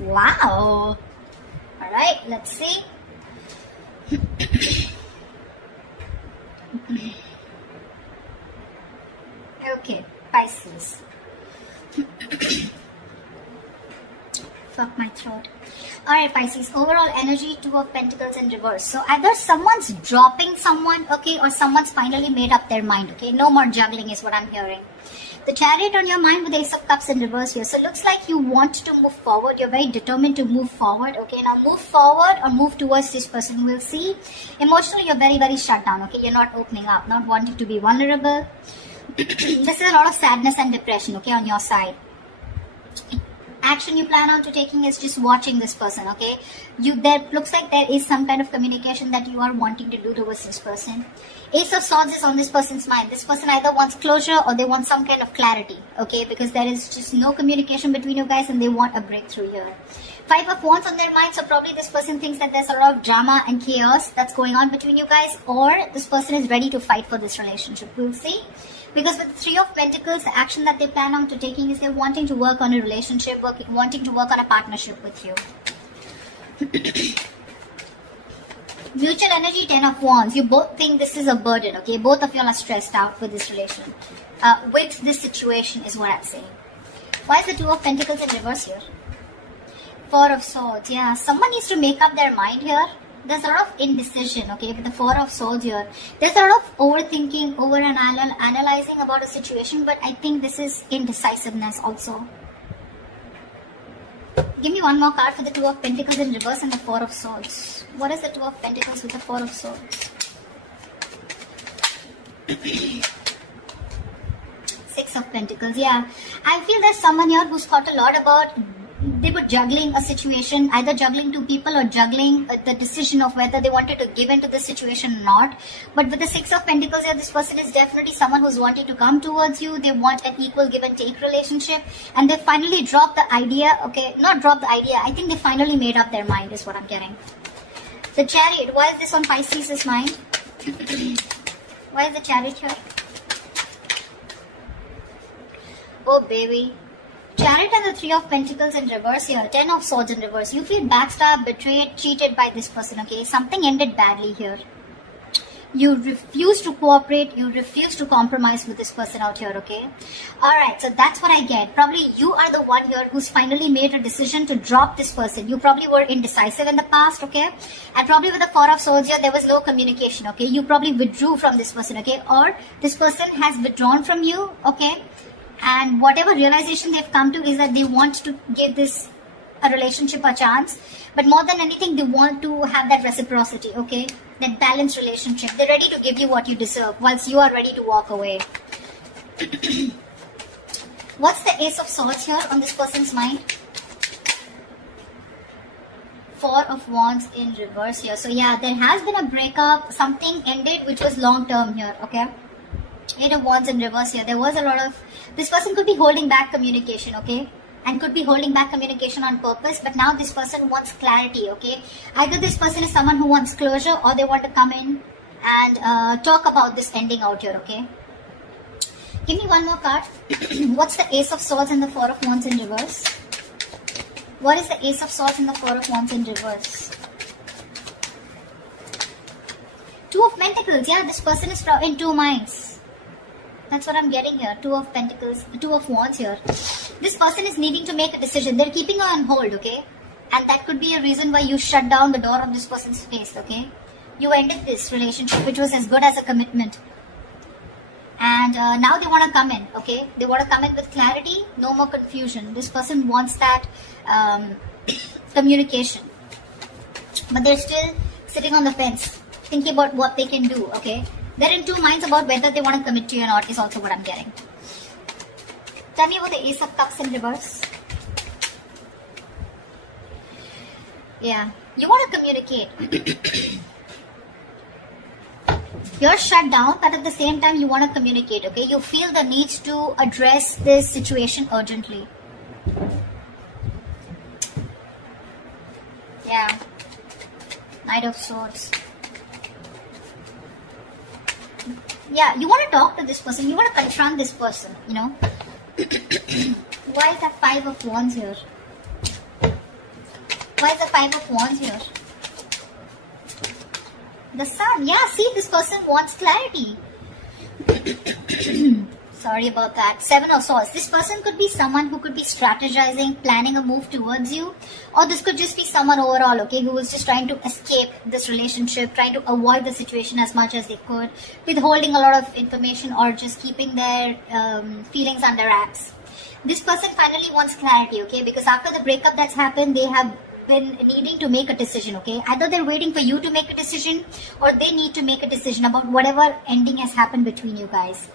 Wow. All right, let's see. Okay, Pisces. Fuck my throat. Alright, Pisces, overall energy, Two of Pentacles in reverse. So either someone's dropping someone, okay, or someone's finally made up their mind, okay. No more juggling is what I'm hearing. The Chariot on your mind with the Ace of Cups in reverse here. So it looks like you want to move forward. You're very determined to move forward, okay. Now move forward or move towards this person. We'll see. Emotionally, you're very, very shut down, okay. You're not opening up, not wanting to be vulnerable. This is a lot of sadness and depression, okay, on your side. Action you plan on to taking is just watching this person, okay. There looks like there is some kind of communication that you are wanting to do towards this person. Ace of Swords is on this person's mind. This person either wants closure or they want some kind of clarity, okay, because there is just no communication between you guys and they want a breakthrough here. Five of Wands on their mind, so probably this person thinks that there's a lot of drama and chaos that's going on between you guys, or this person is ready to fight for this relationship. We'll see. Because with the Three of Pentacles, the action that they plan on to taking is they're wanting to work on a relationship, wanting to work on a partnership with you. Mutual energy, Ten of Wands. You both think this is a burden, okay? Both of you are stressed out with this relation. With this situation is what I'm saying. Why is the Two of Pentacles in reverse here? Four of Swords, yeah. Someone needs to make up their mind here. There's a lot of indecision, okay, with the Four of Swords here. There's a lot of overthinking, analyzing about a situation, but I think this is indecisiveness also. Give me one more card for the Two of Pentacles in reverse and the Four of Swords. What is the Two of Pentacles with the Four of Swords? Six of Pentacles, yeah. I feel there's someone here who's thought a lot about they were juggling a situation, either juggling two people or juggling the decision of whether they wanted to give into this situation or not. But with the Six of Pentacles here, this person is definitely someone who's wanting to come towards you. They want an equal give and take relationship, and they finally dropped the idea, okay, not dropped the idea, I think they finally made up their mind is what I'm getting. The Chariot, why is this on Pisces' mind? Why is the Chariot here? Oh baby. Chariot and the Three of Pentacles in reverse here. Ten of Swords in reverse. You feel backstabbed, betrayed, cheated by this person, okay? Something ended badly here. You refuse to cooperate. You refuse to compromise with this person out here, okay? Alright, so that's what I get. Probably you are the one here who's finally made a decision to drop this person. You probably were indecisive in the past, okay? And probably with the Four of Swords here, there was no communication, okay? You probably withdrew from this person, okay? Or this person has withdrawn from you, okay? And whatever realization they've come to is that they want to give this a relationship a chance. But more than anything, they want to have that reciprocity, okay? That balanced relationship. They're ready to give you what you deserve whilst you are ready to walk away. What's the Ace of Swords here on this person's mind? Four of Wands in reverse here. So yeah, there has been a breakup. Something ended which was long term here, okay? Eight of Wands in reverse here. There was a lot of... This person could be holding back communication, okay? And could be holding back communication on purpose. But now this person wants clarity, okay? Either this person is someone who wants closure or they want to come in and talk about this ending out here, okay? Give me one more card. What's the Ace of Swords and the Four of Wands in reverse? What is the Ace of Swords and the Four of Wands in reverse? Two of Pentacles. Yeah, this person is in two minds. That's what I'm getting here. Two of Pentacles, Two of Wands here. This person is needing to make a decision. They're keeping you on hold, okay? And that could be a reason why you shut down the door of this person's face, okay? You ended this relationship, which was as good as a commitment. And now they want to come in, okay? They want to come in with clarity, no more confusion. This person wants that communication. But they're still sitting on the fence, thinking about what they can do, okay? They're in two minds about whether they want to commit to you or not is also what I'm getting. Tell me about the Ace of Cups in reverse. Yeah, you want to communicate. You're shut down, but at the same time you want to communicate, okay? You feel the need to address this situation urgently. Yeah. Knight of Swords. Yeah, you want to talk to this person. You want to confront this person, you know. Why is that Five of Wands here? Why is the Five of Wands here? The Sun. Yeah, see, this person wants clarity. Sorry about that. Seven of Swords. This person could be someone who could be strategizing, planning a move towards you. Or this could just be someone overall, okay, who was just trying to escape this relationship, trying to avoid the situation as much as they could, withholding a lot of information or just keeping their feelings under wraps. This person finally wants clarity, okay, because after the breakup that's happened, they have been needing to make a decision, okay. Either they're waiting for you to make a decision or they need to make a decision about whatever ending has happened between you guys.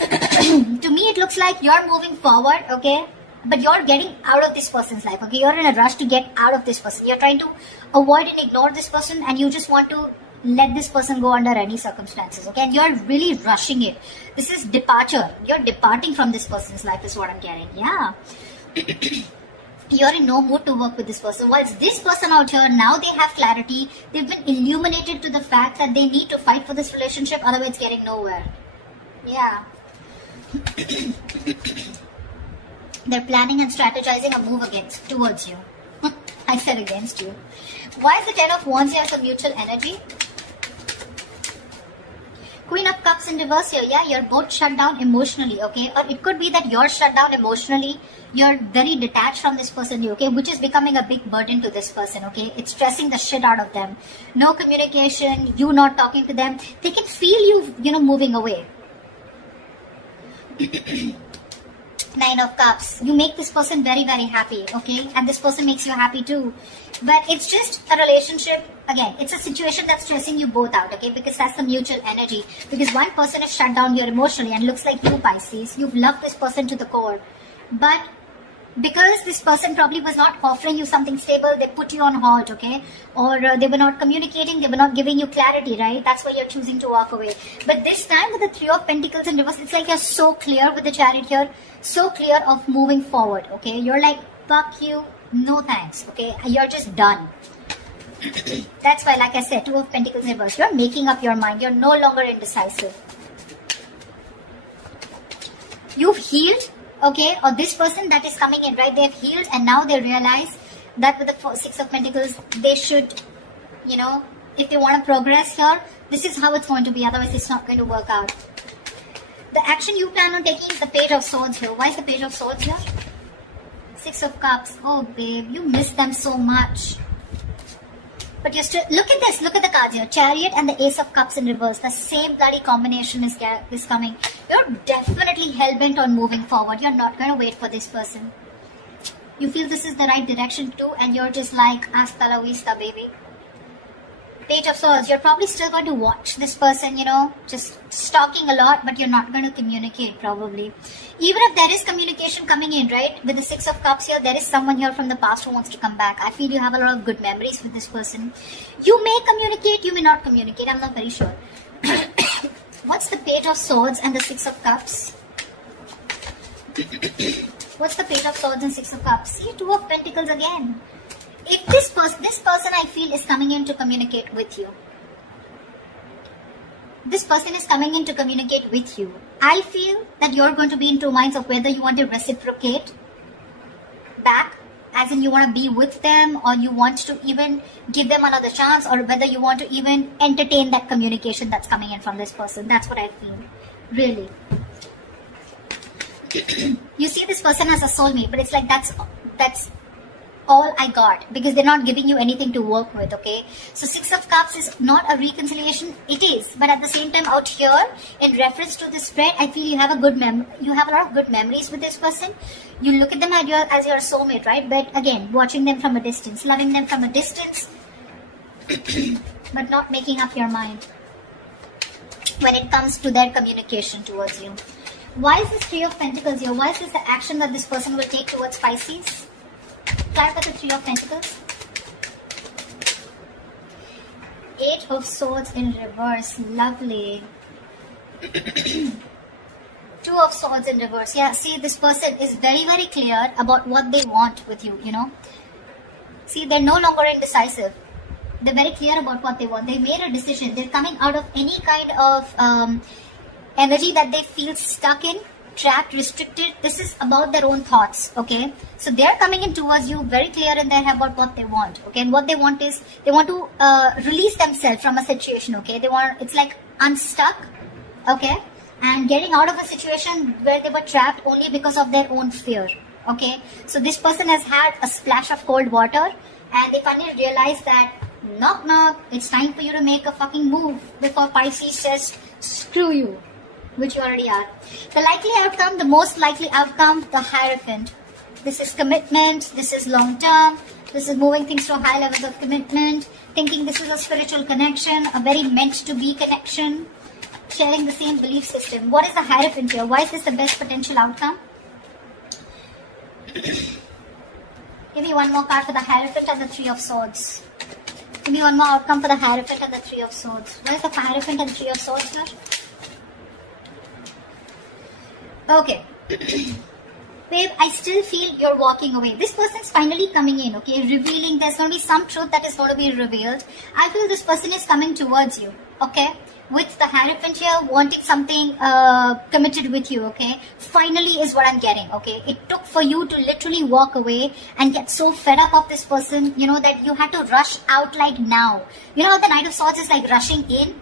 To me, it looks like you're moving forward, okay, but you're getting out of this person's life, okay. You're in a rush to get out of this person. You're trying to avoid and ignore this person, and you just want to let this person go under any circumstances, okay, and you're really rushing it. This is departure. You're departing from this person's life is what I'm getting. Yeah. You're in no mood to work with this person. Whilst this person out here, now they have clarity. They've been illuminated to the fact that they need to fight for this relationship, otherwise it's getting nowhere. Yeah. They're planning and strategizing a move towards you. I said against you. Why is the Ten of Wands here as a mutual energy? Queen of Cups in reverse here. Yeah, you're both shut down emotionally, okay? Or it could be that you're shut down emotionally. You're very detached from this person, okay? Which is becoming a big burden to this person, okay? It's stressing the shit out of them. No communication, you not talking to them. They can feel you, moving away. Nine of Cups. You make this person very, very happy, okay? And this person makes you happy too. But it's just a relationship. Again, it's a situation that's stressing you both out, okay? Because that's the mutual energy. Because one person is shut down here emotionally and looks like you, Pisces. You've loved this person to the core. But because this person probably was not offering you something stable, they put you on hold, okay? Or they were not communicating, they were not giving you clarity, right? That's why you're choosing to walk away. But this time with the Three of Pentacles in reverse, it's like you're so clear with the Chariot here, so clear of moving forward, okay? You're like, fuck you, no thanks, okay? You're just done. That's why, like I said, Two of Pentacles in reverse, you're making up your mind. You're no longer indecisive. You've healed. Okay, or this person that is coming in, right, they've healed and now they realize that with the Six of Pentacles, they should, if they want to progress here, this is how it's going to be, otherwise it's not going to work out. The action you plan on taking is the Page of Swords here. Why is the Page of Swords here? Six of Cups. Oh, babe, you miss them so much. But you're still, look at this, look at the cards here. Chariot and the Ace of Cups in reverse. The same bloody combination is coming. You're definitely hell-bent on moving forward. You're not going to wait for this person. You feel this is the right direction too, and you're just like, hasta la vista, baby. Page of Swords, you're probably still going to watch this person, just stalking a lot, but you're not going to communicate probably. Even if there is communication coming in, right, with the Six of Cups here, there is someone here from the past who wants to come back. I feel you have a lot of good memories with this person. You may communicate, you may not communicate, I'm not very sure. What's the Page of Swords and the Six of Cups? What's the Page of Swords and Six of Cups? See, Two of Pentacles again. If this person I feel is coming in to communicate with you. This person is coming in to communicate with you. I feel that you're going to be in two minds of whether you want to reciprocate back, as in you want to be with them, or you want to even give them another chance, or whether you want to even entertain that communication that's coming in from this person. That's what I feel. Really. You see this person as a soulmate, but it's like that's all I got, because they're not giving you anything to work with, okay? So Six of Cups is not a reconciliation. It is, but at the same time out here, in reference to this spread, I feel you have a lot of good memories with this person. You look at them as your soulmate, right? But again, watching them from a distance, loving them from a distance, but not making up your mind when it comes to their communication towards you. Why is this Three of Pentacles here? Why is this the action that this person will take towards Pisces? Clarify the Three of Pentacles. Eight of Swords in reverse. Lovely. Two of Swords in reverse. Yeah, see, this person is very, very clear about what they want with you, See, they're no longer indecisive. They're very clear about what they want. They made a decision. They're coming out of any kind of energy that they feel stuck in trapped, restricted, this is about their own thoughts, okay? So they're coming in towards you very clear in their head about what they want, okay? And what they want is, they want to release themselves from a situation, okay? It's like, I'm stuck, okay? And getting out of a situation where they were trapped only because of their own fear, okay? So this person has had a splash of cold water, and they finally realize that, knock knock, it's time for you to make a fucking move before Pisces says, screw you, which you already are. The likely outcome, the most likely outcome, the Hierophant. This is commitment, this is long term, this is moving things to high levels of commitment, thinking this is a spiritual connection, a very meant to be connection, sharing the same belief system. What is the Hierophant here? Why is this the best potential outcome? Give me one more card for the Hierophant and the Three of Swords. Give me one more outcome for the Hierophant and the Three of Swords. What is the Hierophant and the Three of Swords here? Okay. Babe, I still feel you're walking away. This person's finally coming in, okay? Revealing, there's going to be some truth that is going to be revealed. I feel this person is coming towards you, okay? With the Hierophant here, wanting something committed with you, okay? Finally is what I'm getting, okay? It took for you to literally walk away and get so fed up of this person, you know, that you had to rush out like now. You know how the Knight of Swords is like rushing in?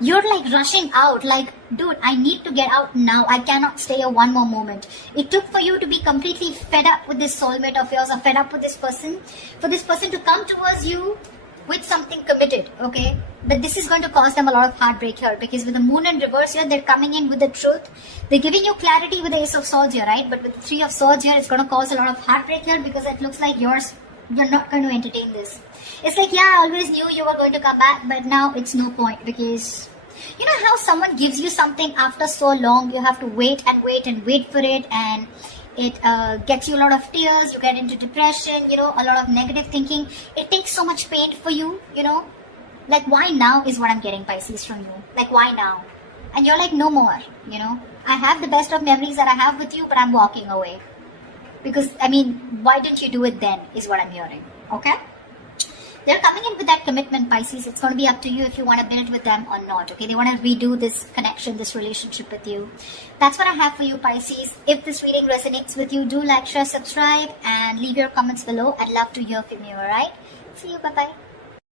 You're like rushing out, like, dude, I need to get out now. I cannot stay here one more moment. It took for you to be completely fed up with this soulmate of yours, or fed up with this person, for this person to come towards you with something committed, okay? But this is going to cause them a lot of heartbreak here, because with the Moon in reverse here, they're coming in with the truth. They're giving you clarity with the Ace of Swords here, right? But with the Three of Swords here, it's going to cause a lot of heartbreak here, because it looks like you're not going to entertain this. It's like, yeah, I always knew you were going to come back, but now it's no point, because you know how someone gives you something after so long, you have to wait and wait and wait for it, and it gets you a lot of tears, you get into depression, you know, a lot of negative thinking. It takes so much pain for you, you know. Like, why now is what I'm getting, Pisces, from you. Like, why now? And you're like, no more, you know. I have the best of memories that I have with you, but I'm walking away. Because, I mean, why didn't you do it then, is what I'm hearing, okay? They're coming in with that commitment, Pisces. It's going to be up to you if you want to build with them or not, okay? They want to redo this connection, this relationship with you. That's what I have for you, Pisces. If this reading resonates with you, do like, share, subscribe, and leave your comments below. I'd love to hear from you, alright? See you, bye-bye.